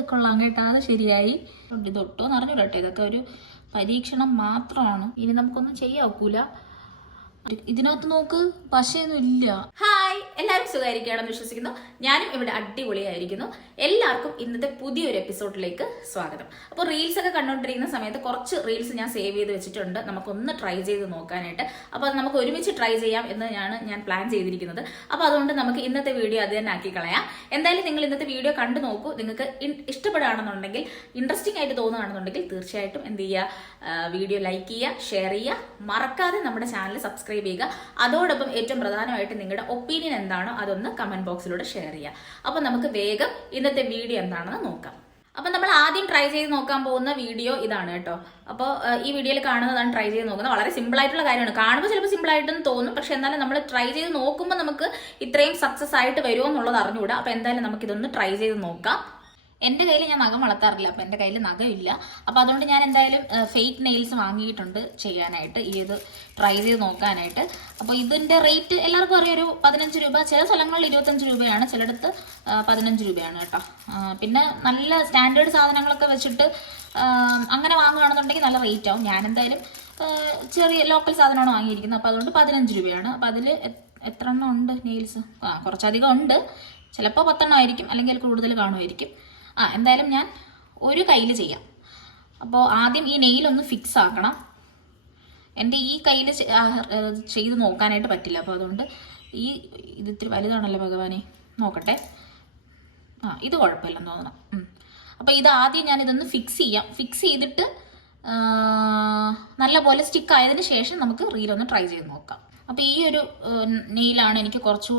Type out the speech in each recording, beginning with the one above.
കൊള്ളാം അത് ശരിയായി. ഇത് ഒട്ടും അറിഞ്ഞൂടാ കേട്ടോ ഇതൊക്കെ ഒരു പരീക്ഷണം മാത്രമാണ്. ഇനി നമുക്കൊന്നും ചെയ്യാൻ ഒക്കൂല. ഇതിനകത്ത് നോക്ക് പശയൊന്നും ഇല്ല ഹായ്. എല്ലാവരും സുഖമായിരിക്കുകയാണെന്ന് വിശ്വസിക്കുന്നു. ഞാനും ഇവിടെ അടിപൊളിയായിരിക്കുന്നു. എല്ലാവർക്കും ഇന്നത്തെ പുതിയൊരു എപ്പിസോഡിലേക്ക് സ്വാഗതം. അപ്പോൾ റീൽസ് ഒക്കെ കണ്ടുകൊണ്ടിരിക്കുന്ന സമയത്ത് കുറച്ച് റീൽസ് ഞാൻ സേവ് ചെയ്ത് വെച്ചിട്ടുണ്ട്. നമുക്കൊന്ന് ട്രൈ ചെയ്ത് നോക്കാനായിട്ട്. അപ്പോൾ അത് നമുക്ക് ഒരുമിച്ച് ട്രൈ ചെയ്യാം എന്ന് ഞാൻ പ്ലാൻ ചെയ്തിരിക്കുന്നത്. അപ്പോൾ അതുകൊണ്ട് നമുക്ക് ഇന്നത്തെ വീഡിയോ അത് തന്നെ ആക്കി കളയാം. എന്തായാലും നിങ്ങൾ ഇന്നത്തെ വീഡിയോ കണ്ടു നോക്കൂ. നിങ്ങൾക്ക് ഇഷ്ടപ്പെടുകയാണെന്നുണ്ടെങ്കിൽ ഇൻട്രസ്റ്റിംഗ് ആയിട്ട് തോന്നുകയാണെന്നുണ്ടെങ്കിൽ തീർച്ചയായിട്ടും എന്ത് ചെയ്യുക? വീഡിയോ ലൈക്ക് ചെയ്യുക ഷെയർ ചെയ്യുക. മറക്കാതെ നമ്മുടെ ചാനൽ സബ്സ്ക്രൈബ് ചെയ്യുക. അതോടൊപ്പം ഏറ്റവും പ്രധാനമായിട്ട് നിങ്ങളുടെ ഒപ്പീനിയൻ എന്താണോ അതൊന്ന് കമന്റ് ബോക്സിലൂടെ ഷെയർ ചെയ്യുക അപ്പോൾ നമുക്ക് വേഗം ഇന്നത്തെ വീഡിയോ എന്താണെന്ന് നോക്കാം. അപ്പം നമ്മൾ ആദ്യം ട്രൈ ചെയ്ത് നോക്കാൻ പോകുന്ന വീഡിയോ ഇതാണ് കേട്ടോ. അപ്പോൾ ഈ വീഡിയോയിൽ കാണുന്നതാണ് ട്രൈ ചെയ്ത് നോക്കുന്നത്. വളരെ സിമ്പിൾ ആയിട്ടുള്ള കാര്യമാണ്. കാണുമ്പോൾ ചിലപ്പോൾ സിമ്പിൾ ആയിട്ടെന്ന് തോന്നും. പക്ഷെ എന്നാലും നമ്മൾ ട്രൈ ചെയ്ത് നോക്കുമ്പോൾ നമുക്ക് ഇത്രയും സക്സസ് ആയിട്ട് വരുമോ എന്നുള്ളത് അറിഞ്ഞുകൂടാ. അപ്പോൾ എന്തായാലും നമുക്കിതൊന്ന് ട്രൈ ചെയ്ത് നോക്കാം. എന്റെ കയ്യിൽ ഞാൻ നഖം വളർത്താറില്ല അപ്പം എന്റെ കയ്യിൽ നഖമില്ല. അപ്പം അതുകൊണ്ട് ഞാൻ എന്തായാലും ഫേക്ക് നെയിൽസ് വാങ്ങിയിട്ടുണ്ട് ചെയ്യാനായിട്ട് ഈ ഇത് ട്രൈ ചെയ്ത് നോക്കാനായിട്ട്. അപ്പോൾ ഇതിന്റെ റേറ്റ് എല്ലാവർക്കും അറിയാം ഒരു പതിനഞ്ച് രൂപ ചില സ്ഥലങ്ങളിൽ ഇരുപത്തഞ്ച് രൂപയാണ് ചിലയിടത്ത് പതിനഞ്ച് രൂപയാണ് കേട്ടോ. പിന്നെ നല്ല സ്റ്റാൻഡേർഡ് സാധനങ്ങളൊക്കെ വെച്ചിട്ട് അങ്ങനെ വാങ്ങുകയാണെന്നുണ്ടെങ്കിൽ നല്ല റേറ്റ് ആവും. ഞാൻ എന്തായാലും ചെറിയ ലോക്കൽ സാധനമാണ് വാങ്ങിയിരിക്കുന്നത്. അപ്പോൾ അതുകൊണ്ട് പതിനഞ്ച് രൂപയാണ്. അപ്പോൾ അതിൽ എത്ര എണ്ണം ഉണ്ട് നെയിൽസ് ആ കുറച്ചധികം ഉണ്ട്. ചിലപ്പോൾ പത്തെണ്ണം ആയിരിക്കും അല്ലെങ്കിൽ കൂടുതൽ കാണുമായിരിക്കും. ആ എന്തായാലും ഞാൻ ഒരു കയ്യിൽ ചെയ്യാം. അപ്പോൾ ആദ്യം ഈ നെയിൽ ഒന്ന് ഫിക്സ് ആക്കണം. എന്റെ ഈ കയ്യിൽ ചെയ്ത് നോക്കാനായിട്ട് പറ്റില്ല. അപ്പോൾ അതുകൊണ്ട് ഈ ഇത് ഇത്തിരി വലുതാണല്ലോ ഭഗവാനെ. നോക്കട്ടെ. ആ ഇത് കുഴപ്പമില്ലെന്ന് തോന്നണം. അപ്പോൾ ഇത് ആദ്യം ഞാൻ ഇതൊന്ന് ഫിക്സ് ചെയ്യാം. ഫിക്സ് ചെയ്തിട്ട് നല്ല പോലെ സ്റ്റിക്ക് ആയതിന് ശേഷം നമുക്ക് റീലൊന്ന് ട്രൈ ചെയ്ത് നോക്കാം. അപ്പോൾ ഈ ഒരു നെയിലാണ് എനിക്ക് കുറച്ച്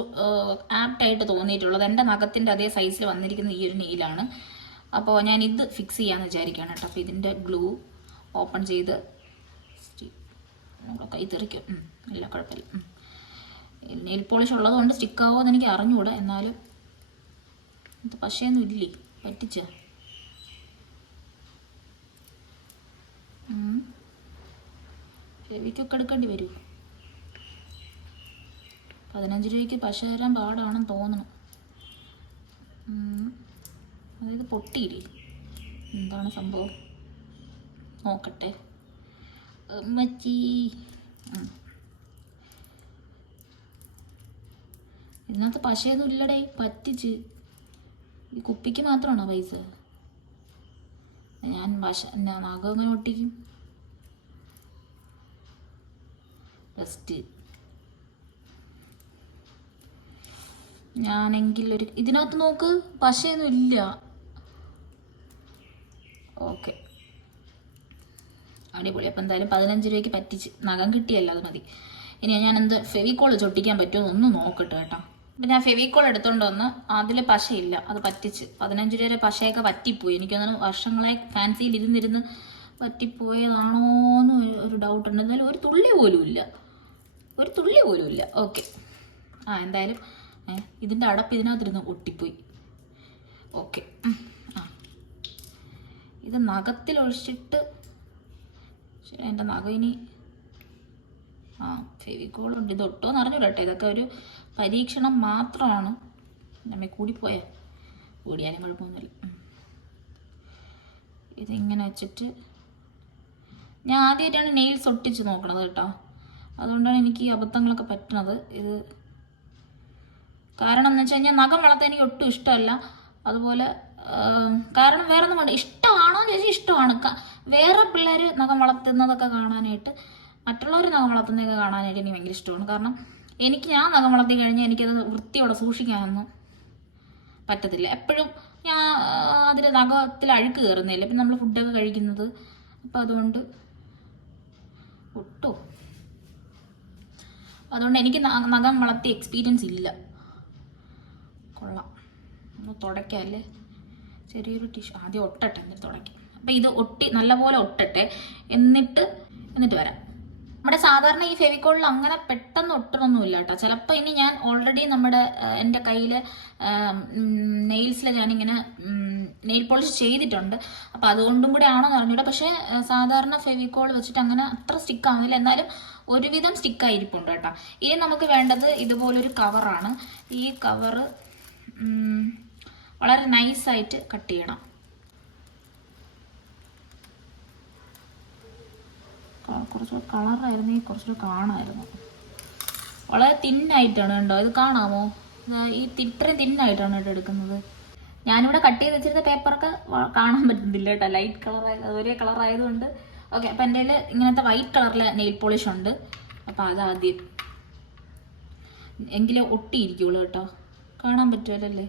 ആപ്റ്റായിട്ട് തോന്നിയിട്ടുള്ളത്. എന്റെ നഖത്തിന്റെ അതേ സൈസിൽ വന്നിരിക്കുന്ന ഈ ഒരു നെയിലാണ്. അപ്പോൾ ഞാൻ ഇത് ഫിക്സ് ചെയ്യാമെന്ന് വിചാരിക്കുകയാണ് കേട്ടോ. അപ്പോൾ ഇതിന്റെ ഗ്ലൂ ഓപ്പൺ ചെയ്ത് കൈ തെറിക്കും. ഇല്ല കുഴപ്പമില്ല. നെയിൽ പോളിഷ് ഉള്ളതുകൊണ്ട് സ്റ്റിക്കാവോ എന്ന് എനിക്ക് അറിഞ്ഞുകൂടാ എന്നാലും ഇത് പശയൊന്നും ഇല്ലേ പറ്റിച്ച ചെവിക്കൊക്കെ എടുക്കേണ്ടി വരൂ. പതിനഞ്ച് രൂപയ്ക്ക് പശ തരാൻ പാടാണെന്ന് തോന്നണം ഉം. അതായത് പൊട്ടിയില്ലേ? എന്താണ് സംഭവം? നോക്കട്ടെ. അമ്മച്ചി ഉം. ഇതിനകത്ത് പശയൊന്നും ഇല്ലടേ പറ്റിച്ച്. ഈ കുപ്പിക്ക് മാത്രമാണോ പൈസ? ഞാൻ പശ ഞാൻ നഖം എങ്ങനെ ഒട്ടിക്കും. ബെസ്റ്റ് ഞാനെങ്കിൽ ഒരു ഇതിനകത്ത് നോക്ക് പശയൊന്നും ഇല്ല. ഓക്കെ. അടിപൊളി. അപ്പം എന്തായാലും പതിനഞ്ച് രൂപയ്ക്ക് പറ്റിച്ച് നഖം കിട്ടിയല്ല അത് മതി. ഇനി ഞാൻ എന്ത് ഫെവിക്കോൾ ചൊട്ടിക്കാൻ പറ്റുമോ ഒന്ന് നോക്കട്ടെ കേട്ടോ. അപ്പം ഞാൻ ഫെവിക്കോൾ എടുത്തോണ്ട് വന്ന് അതിൽ പശയില്ല അത് പറ്റിച്ച്. പതിനഞ്ച് രൂപ പശയൊക്കെ പറ്റിപ്പോയി എനിക്കൊന്നും വർഷങ്ങളെ ഫാൻസിയിൽ ഇരുന്നിരുന്ന് പറ്റിപ്പോയതാണോ എന്ന് ഒരു- ഡൗട്ട് ഉണ്ട്. എന്നാലും ഒരു തുള്ളി പോലും ഇല്ല. ഒരു തുള്ളി പോലും ഇല്ല. ഓക്കെ. ആ എന്തായാലും ഇതിന്റെ അടപ്പ് ഇതിനകത്തിരുന്ന് ഒട്ടിപ്പോയി. ഓക്കെ. ആ. ഇത് നഖത്തിൽ ഒഴിച്ചിട്ട് എന്റെ നഖം ഇനി ആ ഫെവിക്കോളുണ്ട്. ഇത് ഒട്ടോന്ന് അറിഞ്ഞൂടാ കേട്ടോ ഇതൊക്കെ ഒരു പരീക്ഷണം മാത്രമാണ്. നമ്മെ കൂടിപ്പോയ. കൂടിയാലും കുഴപ്പമൊന്നുമില്ല. ഇതിങ്ങനെ വെച്ചിട്ട് ഞാൻ ആദ്യമായിട്ടാണ് നെയിൽസ് ഒട്ടിച്ച് നോക്കണത് കേട്ടോ. അതുകൊണ്ടാണ് എനിക്ക് ഈ അബദ്ധങ്ങളൊക്കെ പറ്റണത്. ഇത് കാരണം എന്ന് വെച്ച് കഴിഞ്ഞാൽ നഖം വളർത്താൻ എനിക്ക് ഒട്ടും ഇഷ്ടമല്ല. അതുപോലെ കാരണം വേറെ ഒന്നും വേണ്ട. ഇഷ്ടമാണോ എന്ന് ചോദിച്ചാൽ ഇഷ്ടമാണ്. വേറെ പിള്ളേർ നഖം വളർത്തുന്നതൊക്കെ കാണാനായിട്ട് മറ്റുള്ളവർ നഖം വളർത്തുന്നതൊക്കെ കാണാനായിട്ട് എനിക്ക് ഭയങ്കര ഇഷ്ടമാണ്. കാരണം എനിക്ക് ഞാൻ നഖം വളർത്തി കഴിഞ്ഞാൽ എനിക്കത് വൃത്തിയോടെ സൂക്ഷിക്കാനൊന്നും പറ്റത്തില്ല. എപ്പോഴും ഞാൻ അതിന്റെ നഖത്തിൽ അഴുക്ക് കയറുന്നില്ല. പിന്നെ നമ്മൾ ഫുഡൊക്കെ കഴിക്കുന്നത്. അപ്പം അതുകൊണ്ട് ഒട്ടോ. അതുകൊണ്ട് എനിക്ക് നഖം വളർത്തിയ എക്സ്പീരിയൻസ് ഇല്ല. കൊള്ളാം. ഒന്ന് തുടയ്ക്കാം അല്ലേ ചെറിയൊരു ടിഷ്യൂ. ആദ്യം ഒട്ടട്ടെ എന്നിട്ട് തുടയ്ക്കാം. അപ്പം ഇത് ഒട്ടി നല്ലപോലെ ഒട്ടട്ടെ. എന്നിട്ട് എന്നിട്ട് വരാം. നമ്മുടെ സാധാരണ ഈ ഫെവിക്കോളിൽ അങ്ങനെ പെട്ടെന്ന് ഒട്ടണമൊന്നുമില്ല കേട്ടോ. ചിലപ്പോൾ ഇനി ഞാൻ ഓൾറെഡി നമ്മുടെ എന്റെ കയ്യിൽ നെയിൽസിൽ ഞാനിങ്ങനെ നെയിൽ പോളിഷ് ചെയ്തിട്ടുണ്ട്. അപ്പോൾ അതുകൊണ്ടും കൂടെ ആണോ എന്ന് അറിഞ്ഞൂടെ. പക്ഷേ സാധാരണ ഫെവിക്കോൾ വെച്ചിട്ട് അങ്ങനെ അത്ര സ്റ്റിക്ക് ആവുന്നില്ല. എന്നാലും ഒരുവിധം സ്റ്റിക്കായിരിപ്പുണ്ട് കേട്ടോ. ഇനി നമുക്ക് വേണ്ടത് ഇതുപോലൊരു കവറാണ് ഈ കവറ് വളരെ നൈസായിട്ട് കട്ട് ചെയ്യണം. കുറച്ചുകൂടെ കളറായിരുന്നെങ്കിൽ കുറച്ചുകൂടെ കാണാമായിരുന്നു. വളരെ തിന്നായിട്ടാണ് കണ്ടോ? ഇത് കാണാമോ? ഈ ഇത്രയും തിന്നായിട്ടാണ് കേട്ടോ എടുക്കുന്നത്. ഞാനിവിടെ കട്ട് ചെയ്ത് വെച്ചിരുന്ന പേപ്പറൊക്കെ കാണാൻ പറ്റുന്നില്ല കേട്ടോ. ലൈറ്റ് കളറായത് ഒരേ കളറായതുകൊണ്ട് ഓക്കെ അപ്പം എന്റെ കയ്യിൽ ഇങ്ങനത്തെ വൈറ്റ് കളറിലെ നെയിൽ പോളിഷ് ഉണ്ട്. അപ്പോൾ അതാദ്യം ആദ്യം എങ്കിലും ഒട്ടിയിരിക്കുള്ളൂ കേട്ടോ. കാണാൻ പറ്റുമല്ലേ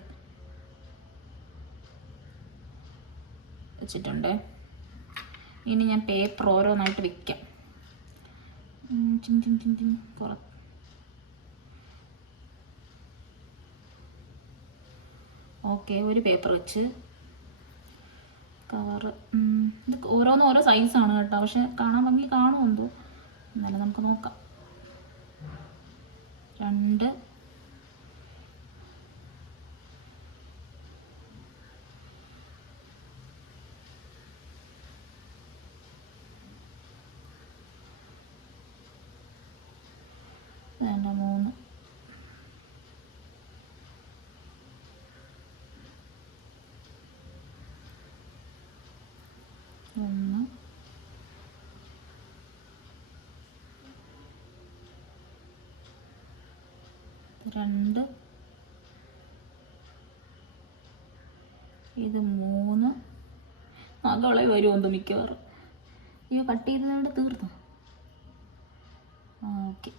വെച്ചിട്ടുണ്ട്. ഇനി ഞാൻ പേപ്പർ ഓരോന്നായിട്ട് വെക്കാം. ഓക്കെ ഒരു പേപ്പർ വെച്ച്. കവറ് ഇത് ഓരോന്ന് ഓരോ സൈസാണ് കേട്ടോ. പക്ഷെ കാണാൻ ഭംഗി കാണുമെന്തോ. എന്നാലും നമുക്ക് നോക്കാം. രണ്ട് വേണ്ട മൂന്ന് ഒന്ന് രണ്ട്. ഇത് മൂന്ന്. മകളെ വരുമെന്ന് മിക്കവാറും. അയ്യോ കട്ട് ചെയ്തതോടെ തീർന്നു? ഓക്കെ.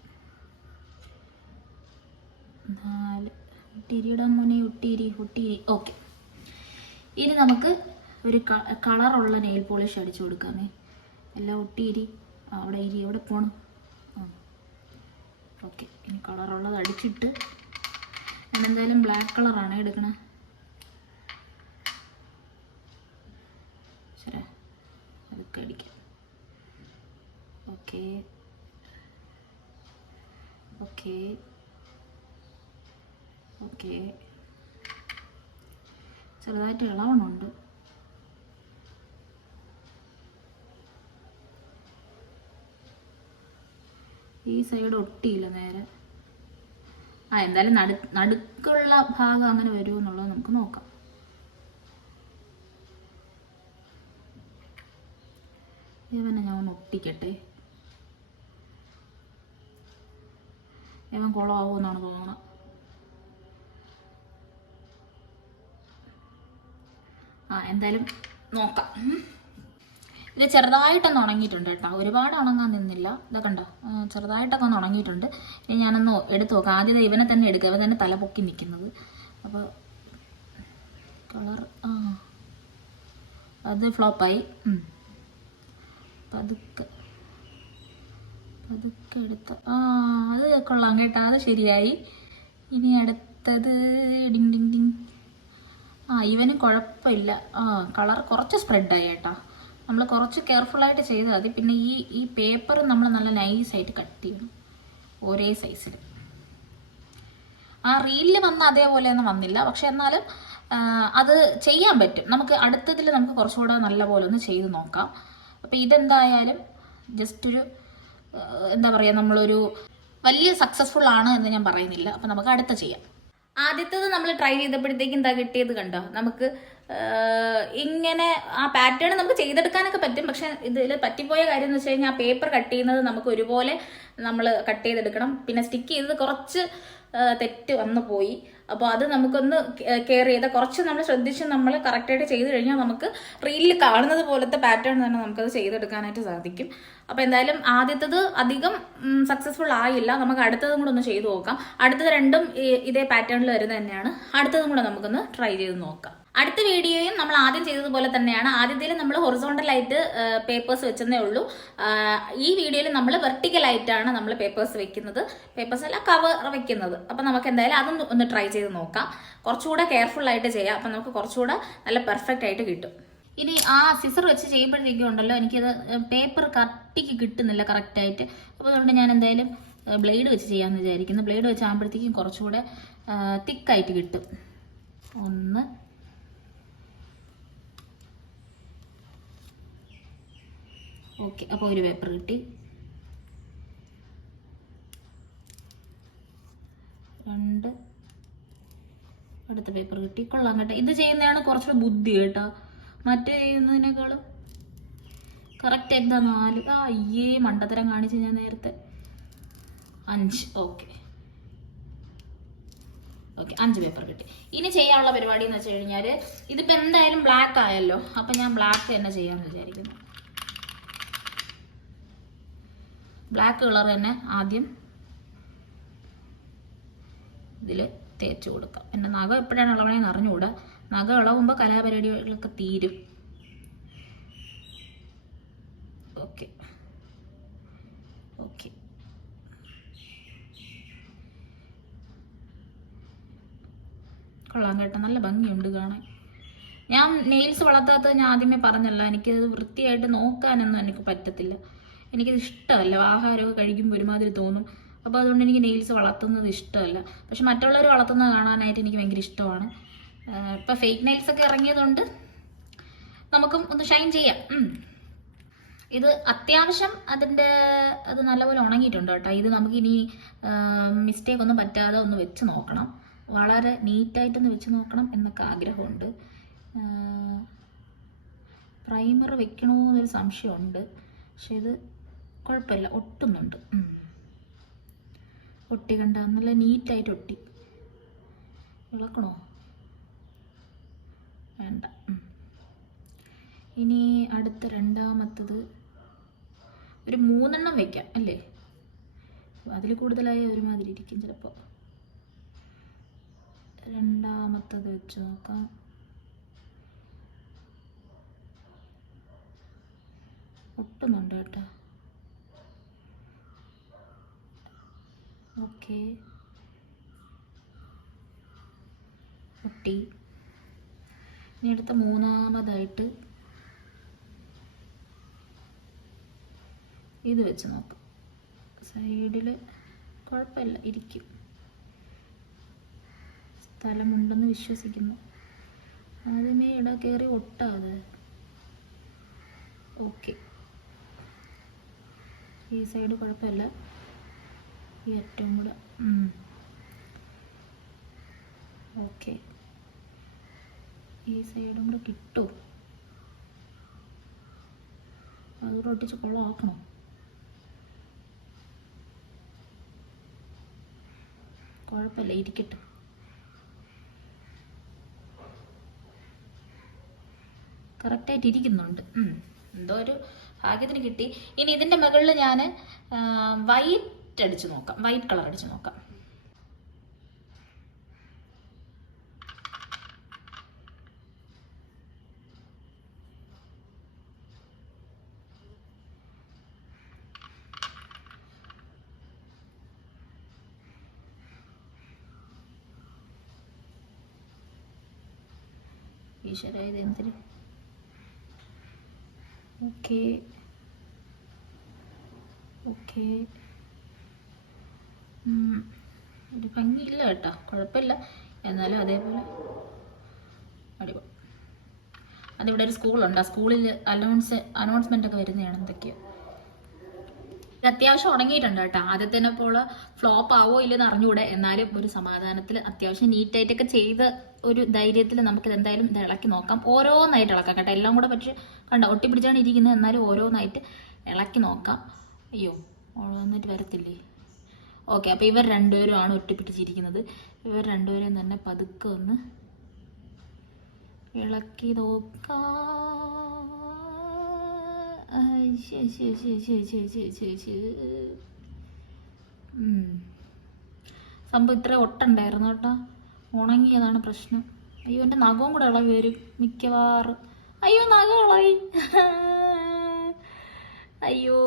നാല്. ഒട്ടിരിയുടെ മുനെ ഒട്ടിരി ഒട്ടിരി ഓക്കെ. ഇനി നമുക്ക് ഒരു കളറുള്ള നെയിൽ പോളിഷ് അടിച്ചു കൊടുക്കാമേ. എല്ലാം ഒട്ടിരി അവിടെ ഇരി എവിടെ പോണം? ഓക്കെ ഇനി കളറുള്ളത് അടിച്ചിട്ട്. ഞാൻ എന്തായാലും ബ്ലാക്ക് കളറാണ് എടുക്കണേ. ശരി അതൊക്കെ അടിക്കാം. ഓക്കെ ഓക്കെ ഓക്കെ ചെറുതായിട്ട് ഇളവണുണ്ട് ഈ സൈഡ് ഒട്ടിയില്ല നേരെ. ആ എന്തായാലും നടു നടുക്കുള്ള ഭാഗം അങ്ങനെ വരുമോ എന്നുള്ളത് നമുക്ക് നോക്കാം. ഇവനെ ഞാൻ ഒന്ന് ഒട്ടിക്കട്ടെ. ഇവൻ കുളമാവുമെന്നാണ് തോന്നുന്നത് ആ എന്തായാലും നോക്കാം. ഇത് ചെറുതായിട്ടൊന്ന് ഉണങ്ങിയിട്ടുണ്ട് കേട്ടോ. ഒരുപാട് ഉണങ്ങാൻ നിന്നില്ല. ഇതൊക്കെ കണ്ടോ? ചെറുതായിട്ടൊക്കെ ഒന്ന് ഉണങ്ങിയിട്ടുണ്ട്. ഇനി ഞാനൊന്ന് എടുത്ത് നോക്കാം. ആദ്യം ഇവനെ തന്നെ എടുക്കുക ഇവൻ തന്നെ തല പൊക്കി നിൽക്കുന്നത്. അപ്പോൾ കളർ ആ. അത് ഫ്ലോപ്പായി. പതുക്കെ പതുക്കെ എടുത്ത് ആ അത് കൊള്ളാം കേട്ടോ. അത് ശരിയായി. ഇനി അടുത്തത് ഡിങ് ഡിങ് ഡിങ്. ആ ഇവന് കുഴപ്പമില്ല. ആ കളർ കുറച്ച് സ്പ്രെഡായി കേട്ടോ. നമ്മൾ കുറച്ച് കെയർഫുള്ളായിട്ട് ചെയ്താൽ മതി. പിന്നെ ഈ ഈ പേപ്പർ നമ്മൾ നല്ല നൈസായിട്ട് കട്ട് ചെയ്യണം. ഒരേ സൈസിൽ ആ റീലിൽ വന്ന അതേപോലെ ഒന്നും വന്നില്ല. പക്ഷെ എന്നാലും അത് ചെയ്യാൻ പറ്റും. നമുക്ക് അടുത്തതിൽ നമുക്ക് കുറച്ചുകൂടെ നല്ല പോലെ ഒന്ന് ചെയ്ത് നോക്കാം. അപ്പോൾ ഇതെന്തായാലും ജസ്റ്റ് ഒരു എന്താ പറയുക നമ്മളൊരു വലിയ സക്സസ്ഫുൾ ആണ് എന്ന് ഞാൻ പറയുന്നില്ല. അപ്പോൾ നമുക്ക് അടുത്ത ചെയ്യാം. ആദ്യത്തേത് നമ്മൾ ട്രൈ ചെയ്തപ്പോഴത്തേക്കും എന്താ കിട്ടിയത് കണ്ടോ? നമുക്ക് ഇങ്ങനെ ആ പാറ്റേൺ നമുക്ക് ചെയ്തെടുക്കാനൊക്കെ പറ്റും. പക്ഷെ ഇതിൽ പറ്റിപ്പോയ കാര്യം എന്ന് വെച്ച് കഴിഞ്ഞാൽ ആ പേപ്പർ കട്ട് ചെയ്യുന്നത് നമുക്ക് ഒരുപോലെ നമ്മൾ കട്ട് ചെയ്തെടുക്കണം. പിന്നെ സ്റ്റിക്ക് ചെയ്തത് കുറച്ച് തെറ്റ് വന്നു പോയി. അപ്പോൾ അത് നമുക്കൊന്ന് കെയർ ചെയ്ത് കുറച്ച് നമ്മൾ ശ്രദ്ധിച്ച് നമ്മൾ കറക്റ്റായിട്ട് ചെയ്ത് കഴിഞ്ഞാൽ നമുക്ക് റീലിൽ കാണുന്നത് പോലത്തെ പാറ്റേൺ തന്നെ നമുക്കത് ചെയ്തെടുക്കാനായിട്ട് സാധിക്കും. അപ്പോൾ എന്തായാലും ആദ്യത്തത് അധികം സക്സസ്ഫുൾ ആയില്ല. നമുക്ക് അടുത്തതും കൂടെ ഒന്ന് ചെയ്തു നോക്കാം. അടുത്തത് രണ്ടും ഇതേ പാറ്റേണിൽ വരുന്നത് തന്നെയാണ്. അടുത്തതും കൂടെ നമുക്കൊന്ന് ട്രൈ ചെയ്ത് നോക്കാം. അടുത്ത വീഡിയോയും നമ്മൾ ആദ്യം ചെയ്തതുപോലെ തന്നെയാണ്. ആദ്യത്തിൽ നമ്മൾ ഹൊറിസോണ്ടൽ ആയിട്ട് പേപ്പേഴ്സ് വെച്ചെന്നേ ഉള്ളൂ. ഈ വീഡിയോയിൽ നമ്മൾ വെർട്ടിക്കൽ ആയിട്ടാണ് നമ്മൾ പേപ്പേഴ്സ് വെക്കുന്നത്. പേപ്പേഴ്സ് അല്ല കവർ വെക്കുന്നത്. അപ്പം നമുക്ക് എന്തായാലും അതും ഒന്ന് ട്രൈ ചെയ്ത് നോക്കാം. കുറച്ചുകൂടെ കെയർഫുൾ ആയിട്ട് ചെയ്യാം. അപ്പം നമുക്ക് കുറച്ചുകൂടെ നല്ല പെർഫെക്റ്റ് ആയിട്ട് കിട്ടും. ഇനി ആ സിസർ വെച്ച് ചെയ്യുമ്പോഴത്തേക്കും ഉണ്ടല്ലോ എനിക്കത് പേപ്പർ കട്ടിക്ക് കിട്ടുന്നില്ല കറക്റ്റായിട്ട് അപ്പോൾ അതുകൊണ്ട് ഞാൻ എന്തായാലും ബ്ലേഡ് വെച്ച് ചെയ്യാമെന്ന് വിചാരിക്കുന്നു. ബ്ലേഡ് വെച്ച് ആകുമ്പോഴത്തേക്കും കുറച്ചുകൂടെ തിക്കായിട്ട് കിട്ടും. ഒന്ന് ഓക്കെ അപ്പോൾ ഒരു പേപ്പർ കിട്ടി. രണ്ട്. അടുത്ത പേപ്പർ കിട്ടി. കൊള്ളാം കേട്ടോ. ഇത് ചെയ്യുന്നതാണ് കുറച്ചുകൂടെ ബുദ്ധി കേട്ടോ. മറ്റേ ചെയ്യുന്നതിനേക്കാളും കറക്റ്റ് എന്താ നാല്? ആ അയ്യേ മണ്ടത്തരം കാണിച്ച് ഞാൻ നേരത്തെ. അഞ്ച്. ഓക്കെ. ഓക്കെ അഞ്ച് പേപ്പർ കിട്ടി. ഇനി ചെയ്യാനുള്ള പരിപാടി എന്ന് വെച്ച് കഴിഞ്ഞാൽ ഇതിപ്പോൾ എന്തായാലും ബ്ലാക്ക് ആയല്ലോ. അപ്പം ഞാൻ ബ്ലാക്ക് തന്നെ ചെയ്യാമെന്ന് വിചാരിക്കുന്നു. ബ്ലാക്ക് കളർ തന്നെ ആദ്യം ഇതിൽ തേച്ച് കൊടുക്കാം. എന്റെ നഖം എപ്പോഴാണ് ഇളവണേന്ന് അറിഞ്ഞുകൂടാ. നഖം ഇളവുമ്പോൾ കലാപരിപാടികളൊക്കെ തീരും. ഓക്കെ. ഓക്കെ. കൊള്ളാം കേട്ടോ. നല്ല ഭംഗിയുണ്ട് കാണാൻ. ഞാൻ നെയിൽസ് വളർത്താത്തത് ഞാൻ ആദ്യമേ പറഞ്ഞല്ല. എനിക്കത് വൃത്തിയായിട്ട് നോക്കാനൊന്നും എനിക്ക് പറ്റത്തില്ല. എനിക്കത് ഇഷ്ടമല്ല. ആഹാരമൊക്കെ കഴിക്കുമ്പോൾ ഒരുമാതിരി തോന്നും. അപ്പോൾ അതുകൊണ്ട് എനിക്ക് നെയിൽസ് വളർത്തുന്നത് ഇഷ്ടമല്ല. പക്ഷെ മറ്റുള്ളവർ വളർത്തുന്നത് കാണാനായിട്ട് എനിക്ക് ഭയങ്കര ഇഷ്ടമാണ്. ഇപ്പോൾ ഫേക്ക് നെയിൽസ് ഒക്കെ ഇറങ്ങിയതുകൊണ്ട് നമുക്കും ഒന്ന് ഷൈൻ ചെയ്യാം. ഇത് അത്യാവശ്യം അതിന്റെ അത് നല്ലപോലെ ഉണങ്ങിയിട്ടുണ്ട് കേട്ടോ. ഇത് നമുക്കിനി മിസ്റ്റേക്ക് ഒന്നും പറ്റാതെ ഒന്ന് വെച്ച് നോക്കണം. വളരെ നീറ്റായിട്ടൊന്ന് വെച്ച് നോക്കണം എന്നൊക്കെ ആഗ്രഹമുണ്ട്. പ്രൈമർ വെക്കണോ എന്നൊരു സംശയമുണ്ട്. പക്ഷെ ഇത് കുഴപ്പമില്ല. ഒട്ടുന്നുണ്ട്. ഒട്ടി കണ്ട നല്ല നീറ്റായിട്ട് ഒട്ടി. ഇളക്കണോ വേണ്ട. ഇനി അടുത്ത രണ്ടാമത്തത് ഒരു മൂന്നെണ്ണം വെക്കാം അല്ലേ? അതിൽ കൂടുതലായ ഒരുമാതിരി ഇരിക്കും ചിലപ്പോൾ രണ്ടാമത്തത് വെച്ച് നോക്കാം. ഒട്ടുന്നുണ്ട് കേട്ടോ. ഓക്കെ. ഒട്ടി ഇനി അടുത്ത മൂന്നാമതായിട്ട് ഇത് വെച്ച് നോക്കാം. സൈഡിൽ കുഴപ്പമില്ല ഇരിക്കും. സ്ഥലമുണ്ടെന്ന് വിശ്വസിക്കുന്നു. ആദ്യമേ ഇട കയറി ഒട്ടാതെ. ഓക്കെ. ഈ സൈഡ് കുഴപ്പമില്ല. ഈ അറ്റവും കൂടെ ഓക്കെ. ഈ സൈഡും കൂടെ കിട്ടുമോ അത് ഒട്ടിച്ച് കൊള്ളമാക്കണോ കുഴപ്പമില്ല ഇരിക്കട്ടെ. കറക്റ്റായിട്ട് ഇരിക്കുന്നുണ്ട്. എന്തോ ഒരു ഭാഗ്യത്തിന് കിട്ടി. ഇനി ഇതിന്റെ മുകളിൽ ഞാൻ വൈറ്റ് അടിച്ച് നോക്കാം. വൈറ്റ് കളർ അടിച്ച് നോക്കാം. ഈശ്വര ഇത് എന്തിന്? ഓക്കെ ഓക്കെ ഒരു ഭംഗിയില്ല കേട്ടോ. കുഴപ്പമില്ല. എന്നാലും അതേപോലെ അടിപൊളി. അതിവിടെ ഒരു സ്കൂളുണ്ട്. ആ സ്കൂളിൽ അനൗൺസ് അനൗൺസ്മെന്റ് ഒക്കെ വരുന്നതാണ് എന്തൊക്കെയോ. അത്യാവശ്യം ഉണങ്ങിയിട്ടുണ്ട് കേട്ടോ. തന്നെ പോലെ ഫ്ലോപ്പ് ആവോ ഇല്ലെന്ന് അറിഞ്ഞുകൂടെ. എന്നാലും ഒരു സമാധാനത്തിൽ അത്യാവശ്യം നീറ്റായിട്ടൊക്കെ ചെയ്ത് ഒരു ധൈര്യത്തിൽ നമുക്കിത് എന്തായാലും ഇത് ഇളക്കി നോക്കാം. ഓരോന്നായിട്ട് ഇളക്കാം കേട്ടോ. എല്ലാം കൂടെ പക്ഷേ കണ്ടോ? ഒട്ടിപ്പിടിച്ചാണ് ഇരിക്കുന്നത്. എന്നാലും ഓരോന്നായിട്ട് ഇളക്കി നോക്കാം. അയ്യോ എന്നിട്ട് വരത്തില്ലേ? ഓക്കെ അപ്പോൾ ഇവർ രണ്ടുപേരും ആണ് ഒറ്റപ്പിടിച്ചിരിക്കുന്നത് ഇവർ രണ്ടുപേരും തന്നെ പതുക്കെ ഒന്ന് ഇളക്കി സംഭവം ഇത്ര ഒട്ടുണ്ടായിരുന്നു കേട്ടോ. ഉണങ്ങിയതാണ് പ്രശ്നം. അയ്യോ എന്റെ നഖവും കൂടെ ഇളകി വരും മിക്കവാറും. അയ്യോ നഖം ഇളകി. അയ്യോ.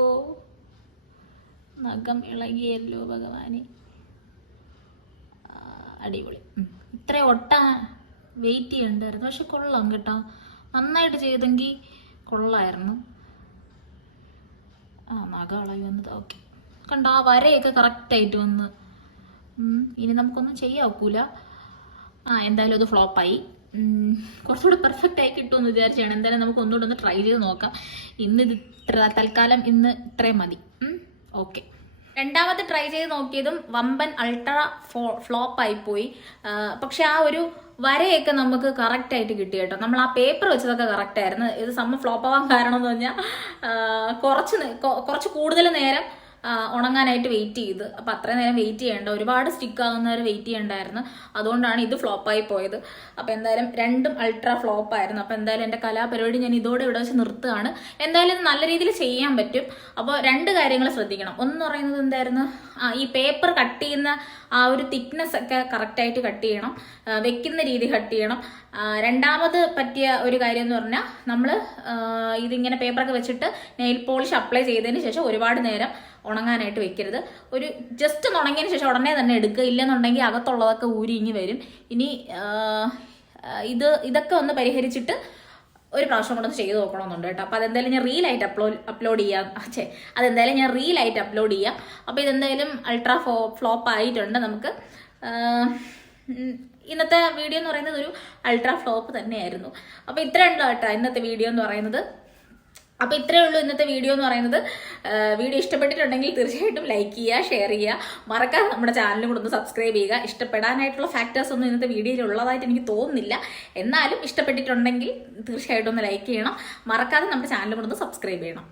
നഖം ഇളകിയല്ലോ ഭഗവാനെ. അടിപൊളി. ഇത്ര ഒട്ട വെയിറ്റ് ചെയ്യണ്ടായിരുന്നു. പക്ഷെ കൊള്ളാം കേട്ടോ. നന്നായിട്ട് ചെയ്തെങ്കിൽ കൊള്ളായിരുന്നു. ആ നഖം ഇളകി വന്നത്. ഓക്കെ. കണ്ട ആ വരയൊക്കെ കറക്റ്റായിട്ട് വന്ന്. ഇനി നമുക്കൊന്നും ചെയ്യാൻ ഒക്കൂല. ആ എന്തായാലും അത് ഫ്ലോപ്പായി. കുറച്ചുകൂടെ പെർഫെക്റ്റ് ആയി കിട്ടുമെന്ന് വിചാരിച്ചാണ്. എന്തായാലും നമുക്ക് ഒന്നുകൂടെ ഒന്ന് ട്രൈ ചെയ്ത് നോക്കാം. ഇന്ന് ഇത് ഇത്ര തൽക്കാലം ഇന്ന് ഇത്രയും മതി. ഓക്കെ. രണ്ടാമത്തെ ട്രൈ ചെയ്ത് നോക്കിയതും വമ്പൻ അൾട്ര ഫ്ലോപ്പ് ആയി പോയി പക്ഷെ ആ ഒരു വരയൊക്കെ നമുക്ക് കറക്റ്റ് ആയിട്ട് കിട്ടി കേട്ടോ. നമ്മൾ ആ പേപ്പർ വെച്ചതൊക്കെ കറക്റ്റ് ആയിരുന്നു. ഇത് സമ്മ ഫ്ലോപ്പ് ആവാൻ കാരണം എന്ന് പറഞ്ഞാൽ കുറച്ച് കുറച്ച് കൂടുതൽ നേരം ഉണങ്ങാനായിട്ട് വെയിറ്റ് ചെയ്ത്. അപ്പം അത്രയും നേരം വെയിറ്റ് ചെയ്യേണ്ട. ഒരുപാട് സ്റ്റിക്ക് ആകുന്നവരെ വെയിറ്റ് ചെയ്യണ്ടായിരുന്നു. അതുകൊണ്ടാണ് ഇത് ഫ്ലോപ്പായി പോയത്. അപ്പം എന്തായാലും രണ്ടും അൾട്രാ ഫ്ലോപ്പ് ആയിരുന്നു. എന്തായാലും എന്റെ കലാപരിപാടി ഞാൻ ഇതോടെ ഇവിടെ വെച്ച് നിർത്തുകയാണ്. എന്തായാലും ഇത് നല്ല രീതിയിൽ ചെയ്യാൻ പറ്റും. അപ്പോൾ രണ്ട് കാര്യങ്ങൾ ശ്രദ്ധിക്കണം. ഒന്ന് പറയുന്നത് എന്തായിരുന്നു? ഈ പേപ്പർ കട്ട് ചെയ്യുന്ന ആ ഒരു തിക്നെസ് ഒക്കെ കറക്റ്റായിട്ട് കട്ട് ചെയ്യണം. വെക്കുന്ന രീതി കട്ട് ചെയ്യണം. രണ്ടാമത് പറ്റിയ ഒരു കാര്യം എന്ന് പറഞ്ഞാൽ നമ്മൾ ഇതിങ്ങനെ പേപ്പറൊക്കെ വെച്ചിട്ട് നെയിൽ പോളിഷ് അപ്ലൈ ചെയ്തതിന് ശേഷം ഒരുപാട് നേരം ഉണങ്ങാനായിട്ട് വെക്കരുത്. ഒരു ജസ്റ്റ് ഒന്ന് ഉണങ്ങിയതിന് ശേഷം ഉടനെ തന്നെ എടുക്കുക. ഇല്ലെന്നുണ്ടെങ്കിൽ അകത്തുള്ളതൊക്കെ ഊരി ഇങ്ങി വരും. ഇനി ഇത് ഇതൊക്കെ ഒന്ന് പരിഹരിച്ചിട്ട് ഒരു പ്രാവശ്യം കൂടെ ഒന്ന് ചെയ്ത് നോക്കണമെന്നുണ്ട് കേട്ടോ. അപ്പോൾ അതെന്തായാലും ഞാൻ റീലായിട്ട് അപ്ലോഡ് അപ്ലോഡ് ചെയ്യാം. അച്ഛേ അതെന്തായാലും ഞാൻ റീലായിട്ട് അപ്ലോഡ് ചെയ്യാം. അപ്പോൾ ഇതെന്തായാലും അൾട്രാ ഫോ ഫ്ലോപ്പ് ആയിട്ടുണ്ട് നമുക്ക്. ഇന്നത്തെ വീഡിയോ എന്ന് പറയുന്നത് ഒരു അൾട്രാ ഫ്ലോപ്പ് തന്നെയായിരുന്നു. അപ്പോൾ ഇത്രയുണ്ടോ കേട്ടോ ഇന്നത്തെ വീഡിയോ എന്ന് പറയുന്നത്. അപ്പോൾ ഇത്രയേ ഉള്ളൂ ഇന്നത്തെ വീഡിയോ എന്ന് പറയുന്നത്. വീഡിയോ ഇഷ്ടപ്പെട്ടിട്ടുണ്ടെങ്കിൽ തീർച്ചയായിട്ടും ലൈക്ക് ചെയ്യുക ഷെയർ ചെയ്യുക. മറക്കാതെ നമ്മുടെ ചാനലും കൂടെ ഒന്ന് സബ്സ്ക്രൈബ് ചെയ്യുക. ഇഷ്ടപ്പെടാനായിട്ടുള്ള ഫാക്ടേഴ്സ് ഒന്നും ഇന്നത്തെ വീഡിയോയിൽ ഉള്ളതായിട്ട് എനിക്ക് തോന്നുന്നില്ല. എന്നാലും ഇഷ്ടപ്പെട്ടിട്ടുണ്ടെങ്കിൽ തീർച്ചയായിട്ടും ഒന്ന് ലൈക്ക് ചെയ്യണം. മറക്കാതെ നമ്മുടെ ചാനലും കൂടെ ഒന്ന് സബ്സ്ക്രൈബ് ചെയ്യണം.